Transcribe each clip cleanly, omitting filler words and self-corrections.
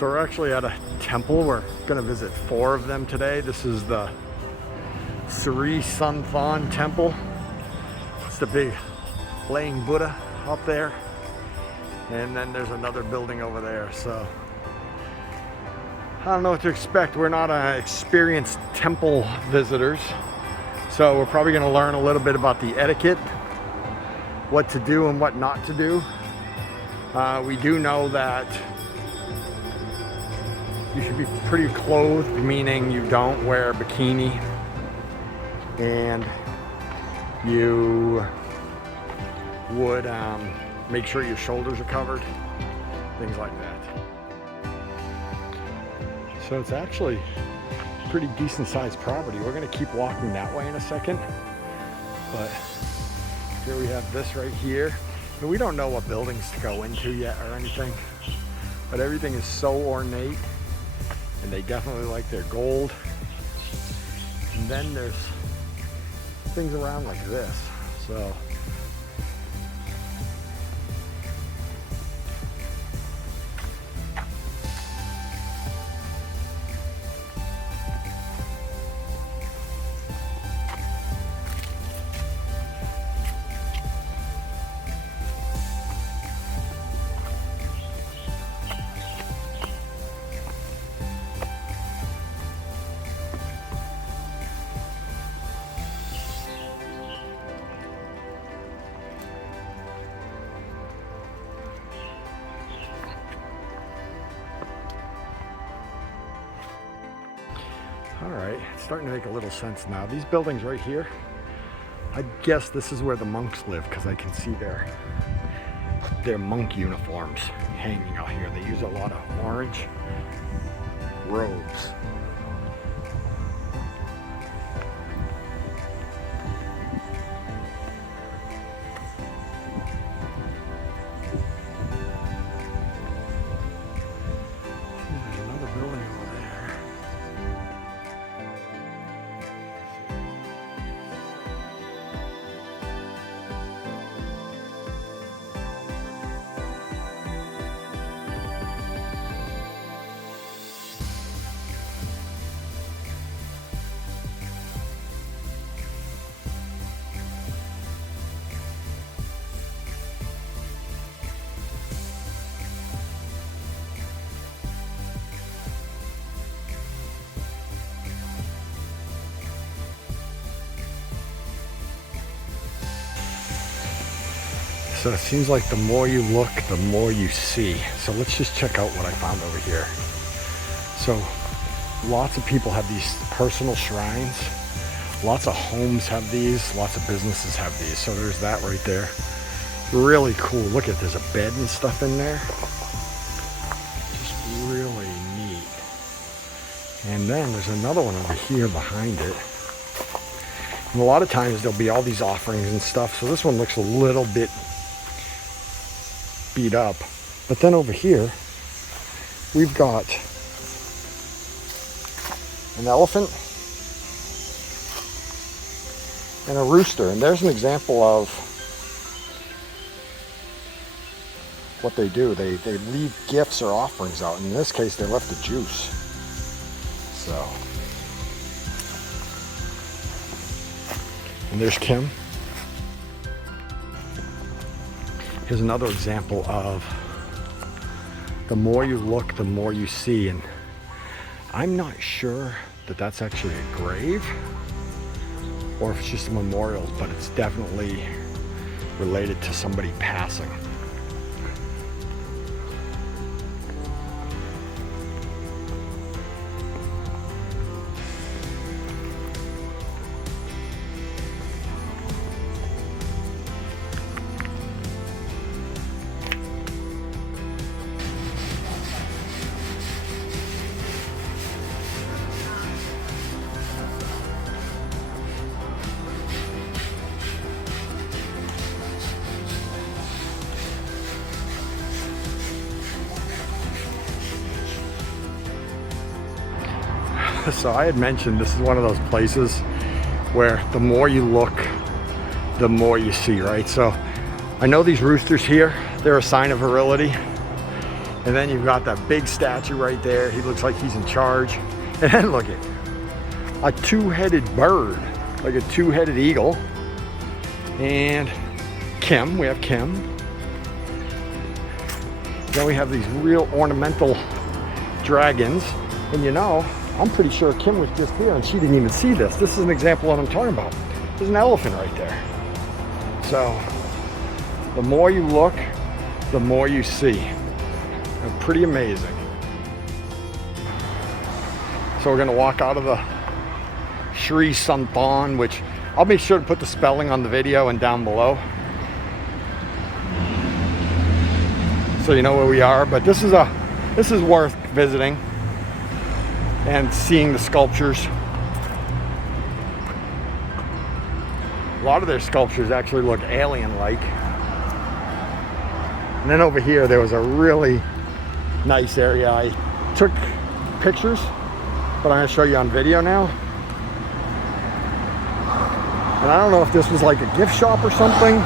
So we're actually at a temple. We're gonna visit 4 of them today. This is the Sri Sunthon temple. It's the big laying Buddha up there. And then there's another building over there. So I don't know what to expect. We're not experienced temple visitors. So we're probably gonna learn a little bit about the etiquette, what to do and what not to do. We do know that you should be pretty clothed, meaning you don't wear a bikini and you would make sure your shoulders are covered, things like that. So it's actually a pretty decent sized property. We're gonna keep walking that way in a second, but here we have this right here. And we don't know what buildings to go into yet or anything, but everything is so ornate. And they definitely like their gold. And then there's things around like this. So all right, it's starting to make a little sense now. These buildings right here, I guess this is where the monks live because I can see their monk uniforms hanging out here. They use a lot of orange robes. There's another building over there. So it seems like the more you look, the more you see. So let's just check out what I found over here. So lots of people have these personal shrines. Lots of homes have these. Lots of businesses have these. So there's that right there. Really cool. Look at, there's a bed and stuff in there. Just really neat. And then there's another one over here behind it. And a lot of times there'll be all these offerings and stuff. So this one looks a little bit beat up. But then over here, we've got an elephant and a rooster. And there's an example of what they do. They leave gifts or offerings out. And in this case, they left a juice. So, and there's Kim. Here's another example of the more you look, the more you see. And I'm not sure that that's actually a grave or if it's just a memorial, but it's definitely related to somebody passing. So I had mentioned this is one of those places where the more you look, the more you see, right? So I know these roosters here, they're a sign of virility. And then you've got that big statue right there. He looks like he's in charge. And then look at a two-headed bird, like a two-headed eagle. And Kim, we have Kim. Then we have these real ornamental dragons. And you know, I'm pretty sure Kim was just here and she didn't even see this. This is an example of what I'm talking about. There's an elephant right there. So, the more you look, the more you see. They're pretty amazing. So we're gonna walk out of the Sri Sunthon, which I'll make sure to put the spelling on the video and down below, so you know where we are. But this is worth visiting and seeing the sculptures. A lot of their sculptures actually look alien-like. And then over here there was a really nice area. I took pictures, but I'm going to show you on video now. And I don't know if this was like a gift shop or something.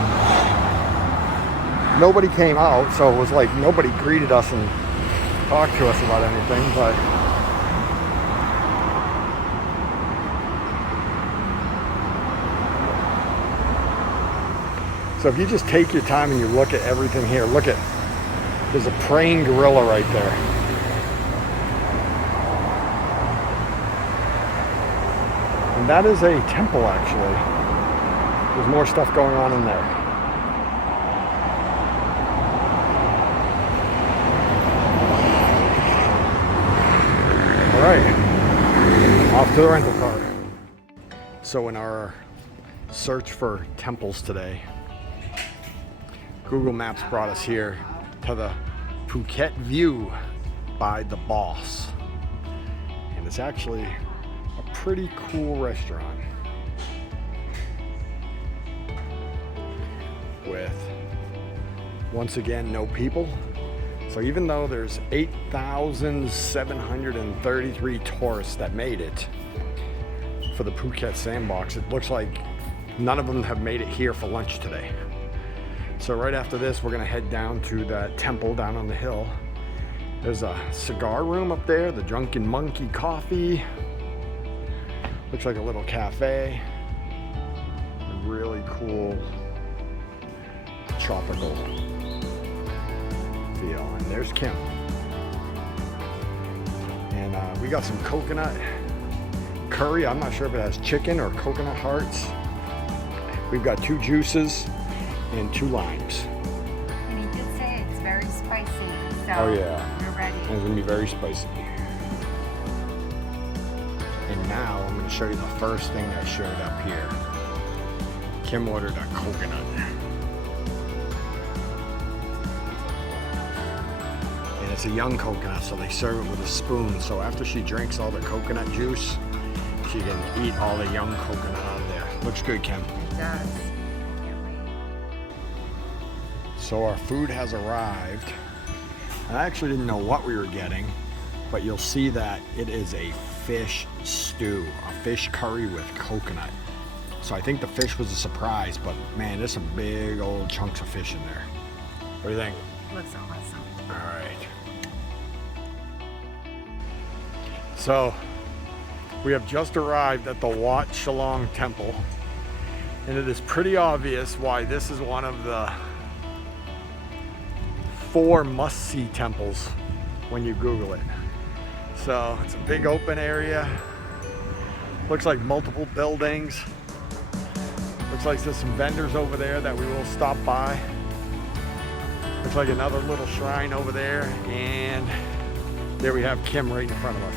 Nobody came out, so it was like nobody greeted us and talked to us about anything, but so if you just take your time and you look at everything here, look at, there's a praying gorilla right there. And that is a temple, actually. There's more stuff going on in there. All right, off to the rental car. So in our search for temples today, Google Maps brought us here to the Phuket View by the Boss. And it's actually a pretty cool restaurant with, once again, no people. So even though there's 8,733 tourists that made it for the Phuket Sandbox, it looks like none of them have made it here for lunch today. So right after this, we're gonna head down to that temple down on the hill. There's a cigar room up there, the Drunken Monkey Coffee. Looks like a little cafe. A really cool tropical feel. And there's Kim. And we got some coconut curry. I'm not sure if it has chicken or coconut hearts. We've got 2 juices and 2 limes. And he did say it's very spicy, so oh yeah, we're ready. And it's gonna be very spicy. And now I'm gonna show you the first thing that showed up here. Kim ordered a coconut. And it's a young coconut, so they serve it with a spoon. So after she drinks all the coconut juice, she can eat all the young coconut out of there. Looks good, Kim. It does. So our food has arrived. I actually didn't know what we were getting, but you'll see that it is a fish stew, a fish curry with coconut. So I think the fish was a surprise, but man, there's some big old chunks of fish in there. What do you think? Looks awesome. All right. So we have just arrived at the Wat Chalong Temple, and it is pretty obvious why this is one of the 4 must-see temples when you Google it. So it's a big open area. Looks like multiple buildings. Looks like there's some vendors over there that we will stop by. Looks like another little shrine over there, and there we have Kim right in front of us.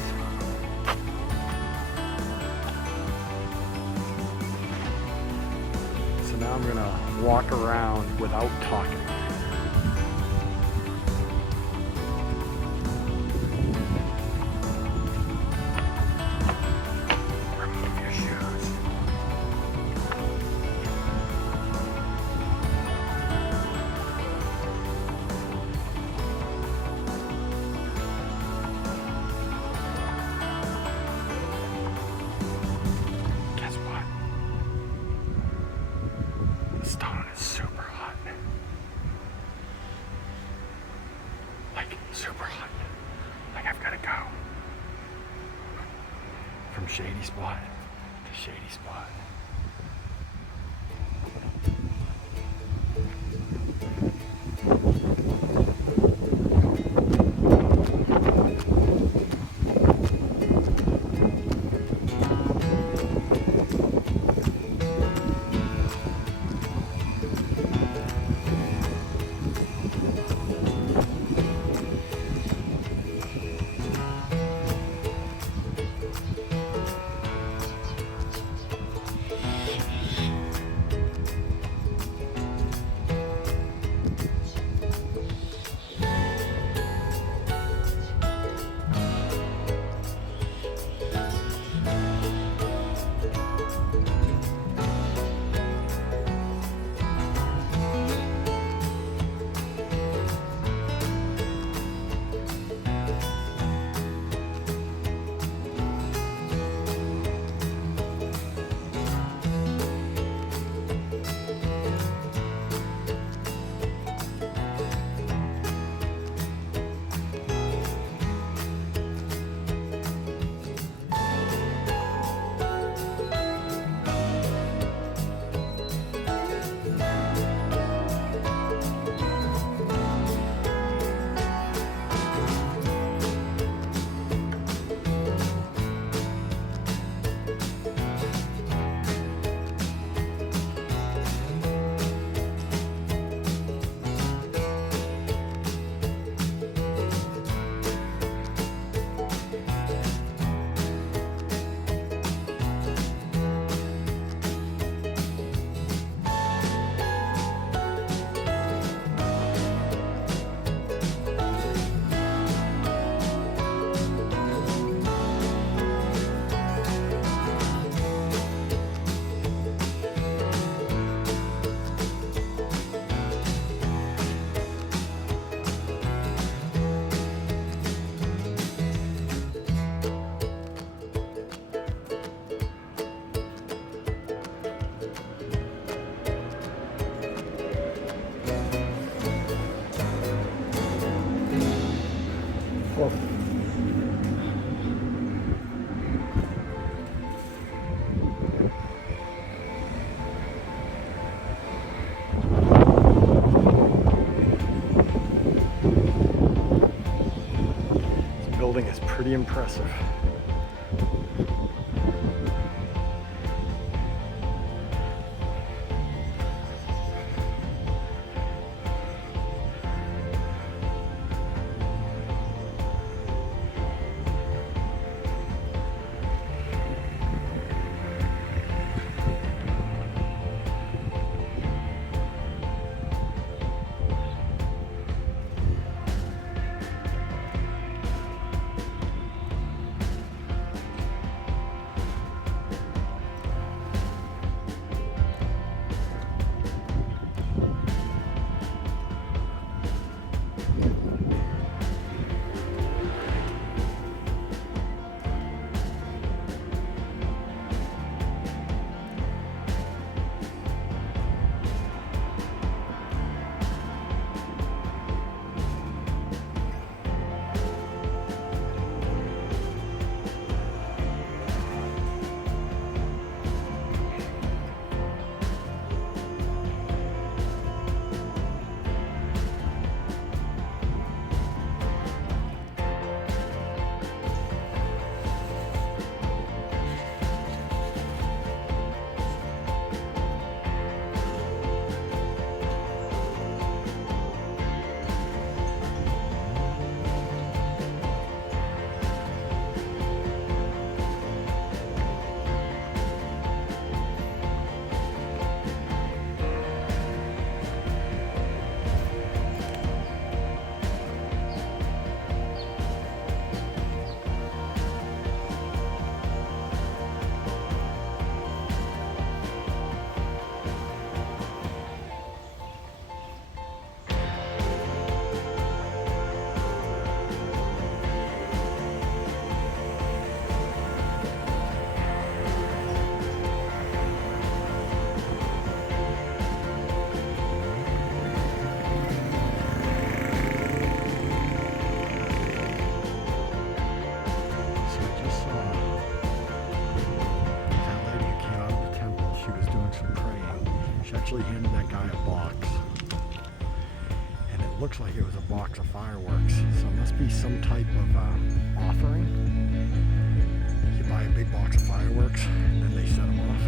So now I'm gonna walk around without talking. Super shady spot. The shady spot. Building is pretty impressive. handed that guy a box. And it looks like it was a box of fireworks. So it must be some type of offering. You buy a big box of fireworks, and then they set them off.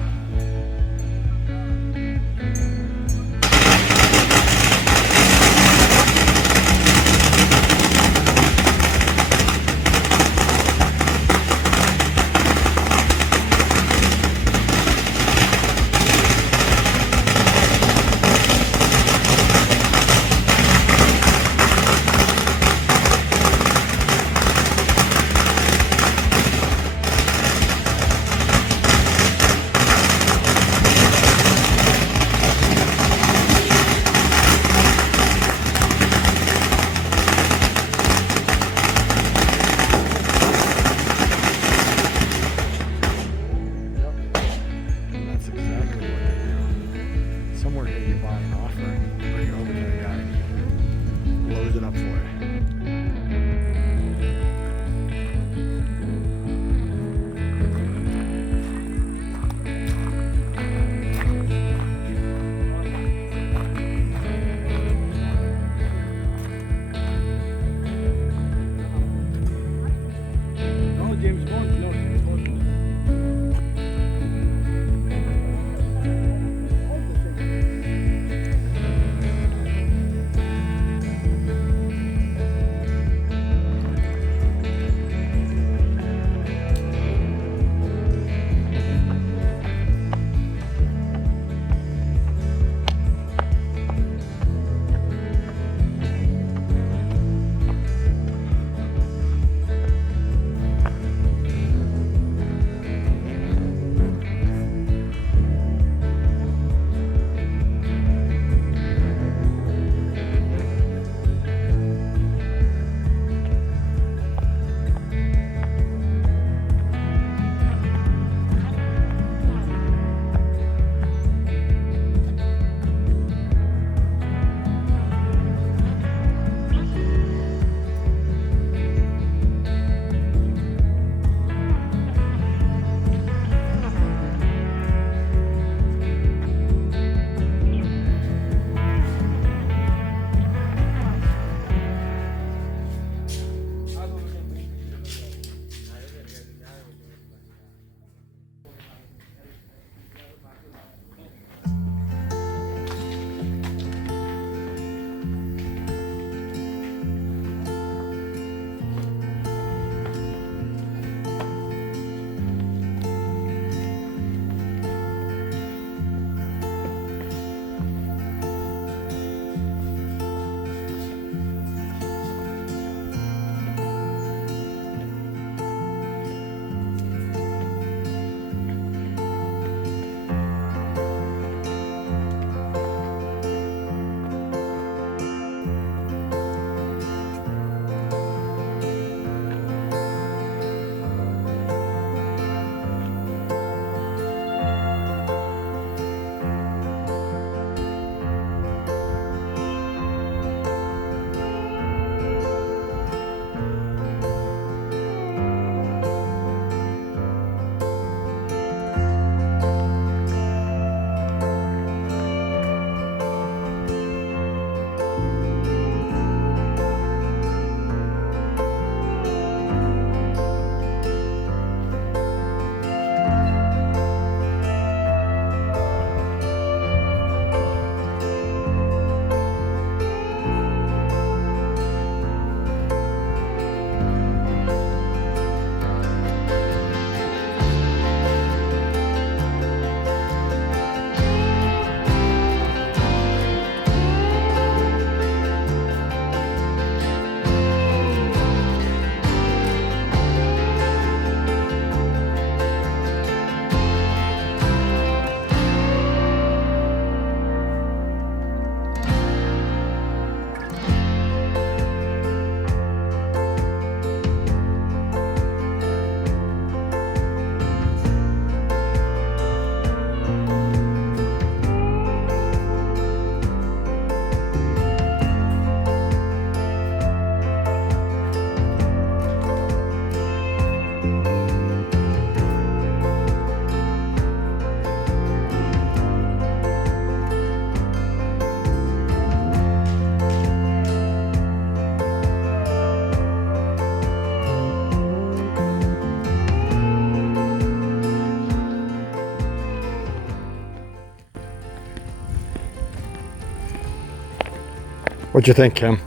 What'd you think, Kim?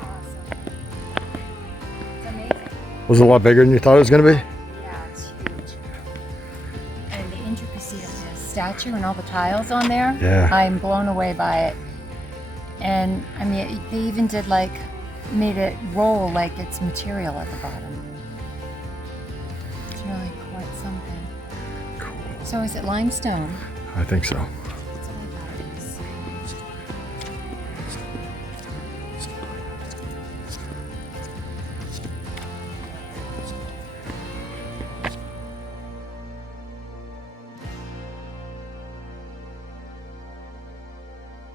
Awesome. It's amazing. Was it a lot bigger than you thought it was going to be? Yeah, it's huge. And the intricacy of the statue and all the tiles on there. Yeah. I'm blown away by it. And I mean, they even did made it roll like it's material at the bottom. It's really quite something. Cool. So is it limestone? I think so.